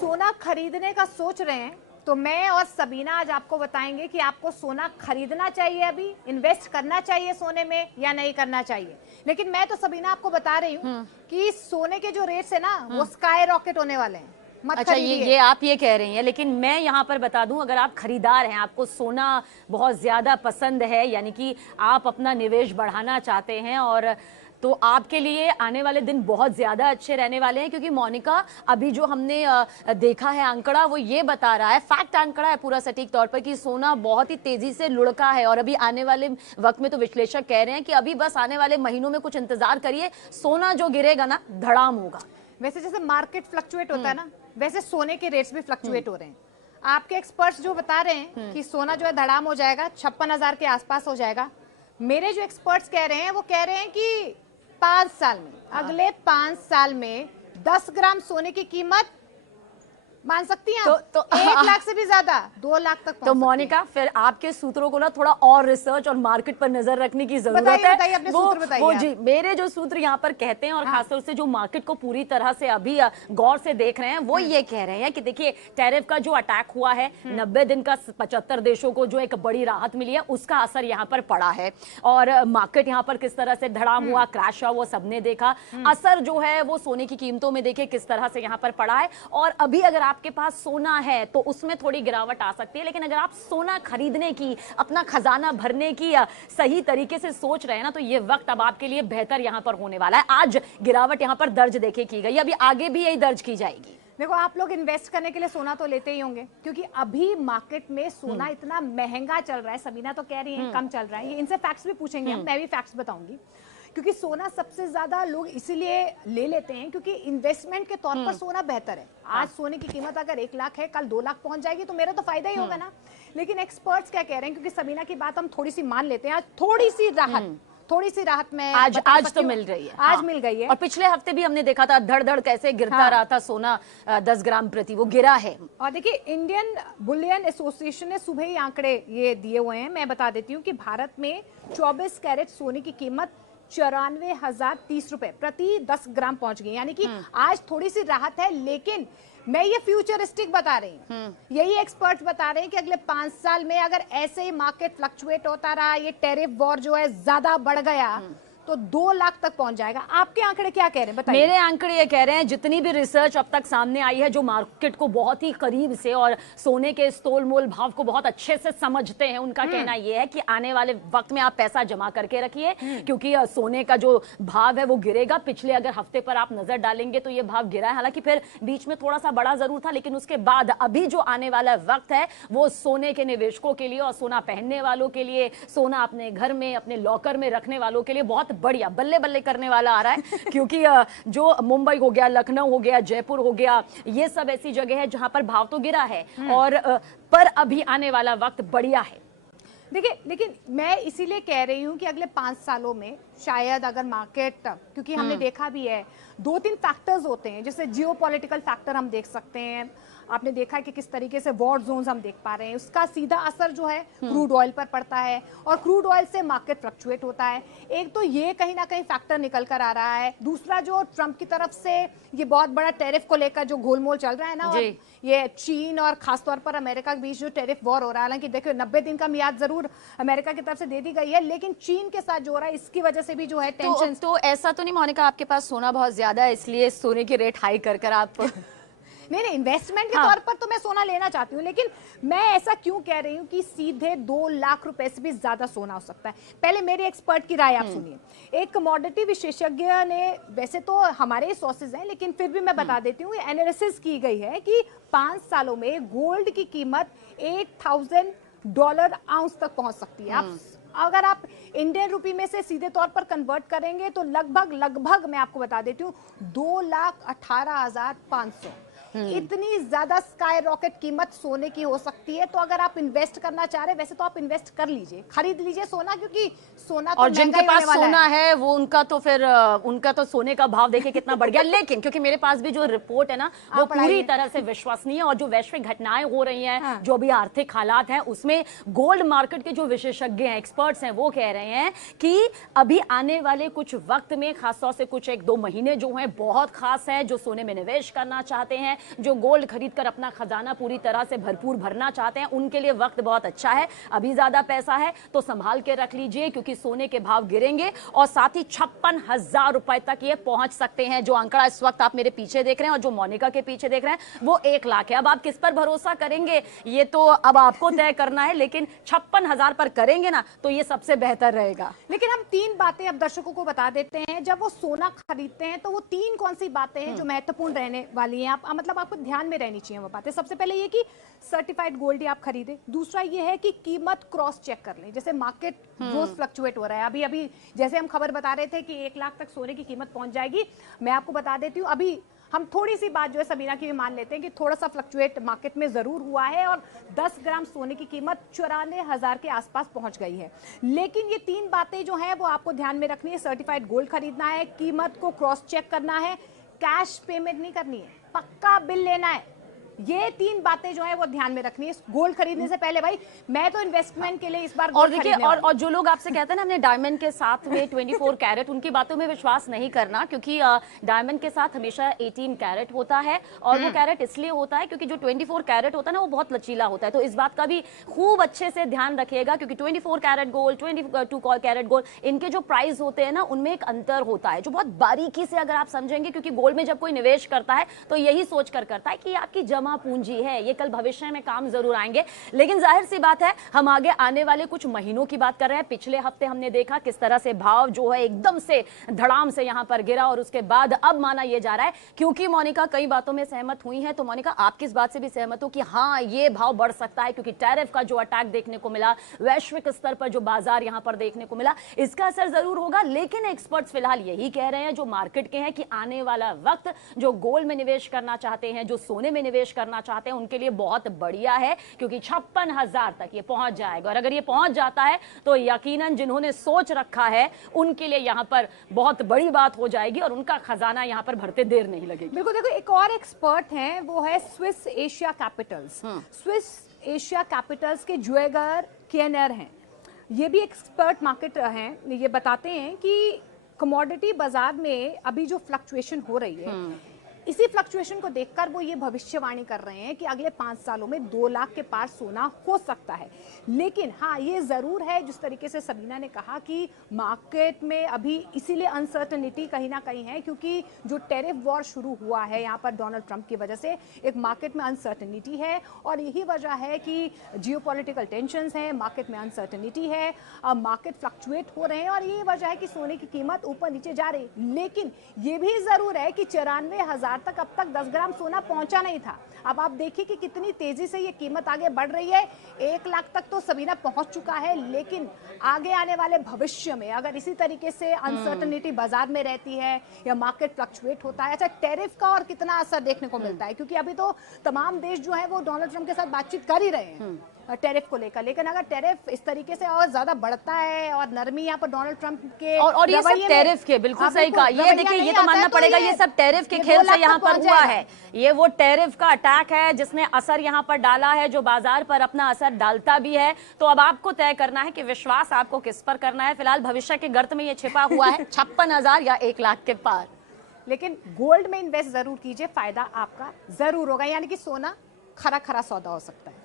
सोना खरीदने का सोच रहे हैं तो मैं और सबीना आज आपको बताएंगे कि आपको सोना खरीदना चाहिए, अभी इन्वेस्ट करना चाहिए सोने में या नहीं करना चाहिए। लेकिन मैं तो सबीना आपको बता रही हूँ कि सोने के जो रेट्स है ना वो स्काई रॉकेट होने वाले हैं। मत अच्छा, ये आप ये कह रही हैं, लेकिन मैं यहाँ पर बता दूं, अगर आप खरीदार हैं, आपको सोना बहुत ज्यादा पसंद है, यानी कि आप अपना निवेश बढ़ाना चाहते हैं, और तो आपके लिए आने वाले दिन बहुत ज्यादा अच्छे रहने वाले हैं। क्योंकि मोनिका, अभी जो हमने देखा है आंकड़ा, वो ये बता रहा है, फैक्ट आंकड़ा है पूरा सटीक तौर पर, कि सोना बहुत ही तेजी से लुढ़का है। और अभी आने वाले वक्त में तो विश्लेषक कह रहे हैं कि अभी बस आने वाले महीनों में कुछ इंतजार करिए, सोना जो गिरेगा ना धड़ाम होगा। वैसे जैसे मार्केट फ्लक्चुएट होता है ना, वैसे सोने के रेट्स भी फ्लक्चुएट हो रहे हैं। आपके एक्सपर्ट्स जो बता रहे हैं कि सोना जो है धड़ाम हो जाएगा, 56,000 के आसपास हो जाएगा। मेरे जो एक्सपर्ट्स कह रहे हैं वो कह रहे हैं कि 5 साल में, अगले 5 साल में 10 ग्राम सोने की कीमत मान सकती हैं तो 1 लाख से भी ज्यादा 2 लाख तक पहुंच तो मोनिका, फिर आपके सूत्रों को ना थोड़ा और रिसर्च और मार्केट पर नजर रखने की जरूरत है। बताइए अपने सूत्र बताइए। वो जी, मेरे जो सूत्र यहाँ पर कहते हैं, और खासतौर से जो मार्केट को पूरी तरह से अभी गौर से देख रहे हैं, वो ये कह रहे हैं कि देखिए, टैरिफ का जो अटैक हुआ है, 90 दिन का 75 देशों को जो एक बड़ी राहत मिली है, उसका असर यहाँ पर पड़ा है। और मार्केट यहाँ पर किस तरह से धड़ाम हुआ, क्रैश हुआ, वो सबने देखा। असर जो है वो सोने की कीमतों में देखिए किस तरह से यहाँ पर पड़ा है। और अभी अगर आपके पास सोना है तो उसमें थोड़ी गिरावट आ सकती है, लेकिन अगर आप सोना खरीदने की, अपना खजाना भरने की सही तरीके से सोच रहे हैं ना, तो ये वक्त अब आपके लिए बेहतर यहाँ पर होने वाला है। आज गिरावट यहाँ पर दर्ज देखिए की गई, अभी आगे भी यही दर्ज की जाएगी। देखो, आप लोग इन्वेस्ट करने के लिए सोना तो लेते ही होंगे, क्योंकि अभी मार्केट में सोना इतना महंगा चल रहा है। सबीना तो कह रही है कम चल रहा है, इनसे फैक्ट्स भी पूछेंगे हम, मैं भी फैक्ट्स बताऊंगी। क्योंकि सोना सबसे ज्यादा लोग इसीलिए ले लेते हैं क्योंकि इन्वेस्टमेंट के तौर पर सोना बेहतर है। आज सोने की कीमत अगर 1 लाख है, कल 2 लाख पहुंच जाएगी तो मेरा तो फायदा ही होगा ना। लेकिन एक्सपर्ट्स क्या कह रहे हैं, क्योंकि सबीना की बात हम थोड़ी सी मान लेते हैं, आज थोड़ी सी राहत में आज तो मिल रही है, आज मिल गई है। और पिछले हफ्ते भी हमने देखा था धड़ धड़ कैसे गिरता रहा था सोना, 10 ग्राम प्रति वो गिरा है। और देखिए, इंडियन बुलियन एसोसिएशन ने सुबह ही आंकड़े ये दिए हुए हैं। मैं बता देती हूँ कि भारत में 24 कैरेट सोने की कीमत 94,030 रुपए प्रति 10 ग्राम पहुंच गई। यानी कि आज थोड़ी सी राहत है, लेकिन मैं ये फ्यूचरिस्टिक बता रही हूँ, यही एक्सपर्ट्स बता रहे हैं कि अगले 5 साल में अगर ऐसे ही मार्केट फ्लक्चुएट होता रहा, ये टेरिफ वॉर जो है ज्यादा बढ़ गया, तो 2 लाख तक पहुंच जाएगा। आपके आंकड़े क्या कह रहे हैं बताइए। मेरे आंकड़े ये कह रहे हैं, जितनी भी रिसर्च अब तक सामने आई है, जो मार्केट को बहुत ही करीब से और सोने के तोल मोल भाव को बहुत अच्छे से समझते हैं, उनका कहना ये है कि आने वाले वक्त में आप पैसा जमा करके रखिए, क्योंकि सोने का जो भाव है वो गिरेगा। पिछले अगर हफ्ते पर आप नजर डालेंगे तो ये भाव गिरा है, हालांकि फिर बीच में थोड़ा सा बड़ा जरूर था, लेकिन उसके बाद अभी जो आने वाला वक्त है वो सोने के निवेशकों के लिए और सोना पहनने वालों के लिए, सोना अपने घर में, अपने लॉकर में रखने वालों के लिए बहुत बढ़िया बल्ले बल्ले करने वाला आ रहा है। क्योंकि जो मुंबई हो गया, लखनऊ हो गया, जयपुर हो गया, ये सब ऐसी जगह है जहां पर भाव तो गिरा है, और पर अभी आने वाला वक्त बढ़िया है। देखिए, लेकिन मैं इसीलिए कह रही हूं कि अगले 5 सालों में शायद अगर मार्केट, क्योंकि हमने देखा भी है 2-3 फैक्टर्स होते हैं, जैसे जियोपॉलिटिकल फैक्टर हम देख सकते हैं। आपने देखा है कि किस तरीके से वॉर जोन्स हम देख पा रहे हैं, उसका सीधा असर जो है क्रूड ऑयल पर पड़ता है, और क्रूड ऑयल से मार्केट फ्लक्चुएट होता है। एक तो ये कहीं ना कहीं फैक्टर निकल कर आ रहा है। दूसरा, जो ट्रंप की तरफ से ये बहुत बड़ा टेरिफ को लेकर जो गोलमोल चल रहा है ना, और ये चीन और खासतौर पर अमेरिका के बीच जो टेरिफ वॉर हो रहा है, हालांकि देखो 90 दिन का मियाद जरूर अमेरिका की तरफ से दे दी गई है, लेकिन चीन के साथ जो हो रहा है इसकी वजह से भी जो है टेंशन। तो ऐसा तो नहीं मोनिका, आपके पास सोना बहुत ज्यादा है इसलिए सोने की रेट हाई कर आप नहीं, इन्वेस्टमेंट के तौर पर तो मैं सोना लेना चाहती हूँ, लेकिन मैं ऐसा क्यों कह रही हूँ कि सीधे 2 लाख रुपए से भी ज्यादा सोना हो सकता है। पहले मेरे एक्सपर्ट की राय आप सुनिए। एक कमोडिटी विशेषज्ञ ने, वैसे तो हमारे सोर्सेज हैं लेकिन फिर भी मैं बता देती हूँ, एनालिसिस की गई है कि 5 सालों में गोल्ड की कीमत $8,000 आउंस तक पहुंच सकती है। अगर आप इंडियन रुपी में से सीधे तौर पर कन्वर्ट करेंगे तो लगभग मैं आपको बता देती हूँ 2,18,500 इतनी ज्यादा स्काई रॉकेट कीमत सोने की हो सकती है। तो अगर आप इन्वेस्ट करना चाह रहे हैं, वैसे तो आप इन्वेस्ट कर लीजिए, खरीद लीजिए सोना, क्योंकि सोना तो और जिनके पास सोना है वो उनका तो फिर उनका तो सोने का भाव देखिए कितना बढ़ गया। लेकिन क्योंकि मेरे पास भी जो रिपोर्ट है ना वो पूरी तरह से विश्वसनीय, और जो वैश्विक घटनाएं हो रही हैं, जो भी आर्थिक हालात हैं, उसमें गोल्ड मार्केट के जो विशेषज्ञ हैं, एक्सपर्ट्स हैं, वो कह रहे हैं कि अभी आने वाले कुछ वक्त में, खासतौर से कुछ 1-2 महीने जो हैं बहुत खास है, जो सोने में निवेश करना चाहते हैं जो गोल्ड खरीद कर अपना खजाना पूरी तरह से भरपूर भरना चाहते हैं, उनके लिए वक्त बहुत अच्छा है। अभी ज्यादा पैसा है तो संभाल के रख लीजिए, क्योंकि सोने के भाव गिरेंगे और साथ ही 56,000 रुपए तक ये पहुंच सकते हैं। जो आंकड़ा इस वक्त आप मेरे पीछे देख रहे हैं और जो मोनिका के पीछे देख रहे हैं वो 1 लाख है। अब आप किस पर भरोसा करेंगे ये तो अब आपको तय करना है, लेकिन 56,000 पर करेंगे ना तो ये सबसे बेहतर रहेगा। लेकिन हम 3 बातें अब दर्शकों को बता देते हैं, जब वो सोना खरीदते हैं तो वो 3 कौन सी बातें हैं जो महत्वपूर्ण रहने वाली हैं, आप मतलब आपको ध्यान में रहनी चाहिए वो बातें। सबसे पहले ये कि सर्टिफाइड गोल्ड आप खरीदें। दूसरा ये है कि कीमत क्रॉस चेक कर लें, जैसे मार्केट रोज फ्लक्चुएट हो रहा है। अभी अभी जैसे हम खबर बता रहे थे कि 1 लाख तक सोने की कीमत पहुंच जाएगी, मैं आपको बता देती हूँ अभी हम थोड़ी सी बात जो है सबीना की भी मान लेते हैं कि थोड़ा सा फ्लक्चुएट मार्केट में जरूर हुआ है और 10 ग्राम सोने की कीमत 94,000 के आसपास पहुंच गई है। लेकिन ये 3 बातें जो हैं वो आपको ध्यान में रखनी है। सर्टिफाइड गोल्ड खरीदना है, कीमत को क्रॉस चेक करना है, कैश पेमेंट नहीं करनी है, पक्का बिल लेना है। ये 3 बातें जो है वो ध्यान में रखनी है गोल्ड खरीदने से पहले। भाई मैं तो इन्वेस्टमेंट के लिए इस बार और देखिए, और जो लोग आपसे कहते हैं ना हमने डायमंड के साथ में 24 कैरेट, उनकी बातों में विश्वास नहीं करना, क्योंकि डायमंड के साथ हमेशा 18 कैरेट होता है। और वो कैरेट इसलिए होता है क्योंकि जो 24 कैरेट होता है ना वो बहुत लचीला होता है। तो इस बात का भी खूब अच्छे से ध्यान रखिएगा, क्योंकि 24 कैरेट गोल्ड, 22 कैरेट गोल्ड, इनके जो प्राइस होते हैं ना उनमें एक अंतर होता है जो बहुत बारीकी से अगर आप समझेंगे, क्योंकि गोल्ड में जब कोई निवेश करता है तो यही सोच कर करता है कि आपकी जमा पूंजी है, ये कल भविष्य में काम जरूर आएंगे। लेकिन जाहिर सी बात है हम आगे आने वाले कुछ महीनों की बात कर रहे हैं। पिछले हफ्ते हमने देखा किस तरह से भाव जो है एकदम से धड़ाम से यहां पर गिरा और उसके बाद अब माना यह जा रहा है, क्योंकि मोनिका कई बातों में सहमत हुई है। तो मोनिका आप किस बात से भी सहमत हो कि हाँ ये भाव बढ़ सकता है, क्योंकि टैरिफ का जो अटैक देखने को मिला, वैश्विक स्तर पर जो बाजार यहां पर देखने को मिला, इसका असर जरूर होगा। लेकिन एक्सपर्ट्स फिलहाल यही कह रहे हैं जो मार्केट के हैं कि आने वाला वक्त जो गोल्ड में निवेश करना चाहते हैं, जो सोने में निवेश करना चाहते हैं, उनके लिए बहुत बढ़िया है, क्योंकि 56,000 तक ये पहुंच जाएगा। और अगर ये पहुंच जाता है तो यकीनन जिन्होंने सोच रखा है उनके लिए यहां पर बहुत बड़ी बात हो जाएगी और उनका खजाना यहां पर भरते देर नहीं लगेगी। बिल्कुल। देखो एक और एक्सपर्ट हैं, वो है Swiss Asia Capitals. Swiss Asia Capitals के जुएगर केनर हैं, ये भी एक्सपर्ट मार्केट हैं। ये बताते हैं कि कमोडिटी बाजार में अभी जो फ्लक्चुएशन हो रही है, इसी फ्लक्चुएशन को देखकर वो ये भविष्यवाणी कर रहे हैं कि अगले 5 सालों में 2 लाख के पार सोना हो सकता है। लेकिन हाँ ये जरूर है, जिस तरीके से सबीना ने कहा कि मार्केट में अभी इसीलिए अनसर्टनिटी कहीं ना कहीं है, क्योंकि जो टैरिफ वॉर शुरू हुआ है यहाँ पर डोनाल्ड ट्रंप की वजह से एक मार्केट में अनसर्टनिटी है। और यही वजह है कि जियोपॉलिटिकल टेंशंस हैं, मार्केट में अनसर्टनिटी है, मार्केट फ्लक्चुएट हो रहे हैं और यही वजह है कि सोने की कीमत ऊपर नीचे जा रही है। लेकिन ये भी जरूर है कि 94,000 तक अब तक 10 ग्राम सोना पहुंचा नहीं था। अब आप देखिए कि कितनी तेजी से ये कीमत आगे बढ़ रही है। 1 लाख तक तो सबीना पहुंच चुका है, लेकिन आगे आने वाले भविष्य में अगर इसी तरीके से अनसर्टनिटी बाजार में रहती है या मार्केट फ्लक्चुएट होता है, अच्छा टैरिफ का और कितना असर देखने को मिलता है, क्योंकि अभी तो तमाम देश जो है वो डोनाल्ड ट्रंप के साथ बातचीत कर ही रहे हैं टैरिफ को लेकर। लेकिन अगर टैरिफ इस तरीके से और ज्यादा बढ़ता है और नरमी यहाँ पर डोनाल्ड ट्रंप के और ये सब टैरिफ के बिल्कुल सही कहा। ये देखिए ये तो मानना पड़ेगा ये सब टैरिफ के खेल से यहाँ पर हुआ है। ये वो टैरिफ का अटैक है जिसने असर यहाँ पर डाला है, जो बाजार पर अपना असर डालता भी है। तो अब आपको तय करना है कि विश्वास आपको किस पर करना है। फिलहाल भविष्य के गर्त में ये छिपा हुआ है 56,000 या 1 लाख के पार। लेकिन गोल्ड में इन्वेस्ट जरूर कीजिए, फायदा आपका जरूर होगा, यानी कि सोना खरा खरा सौदा हो सकता है।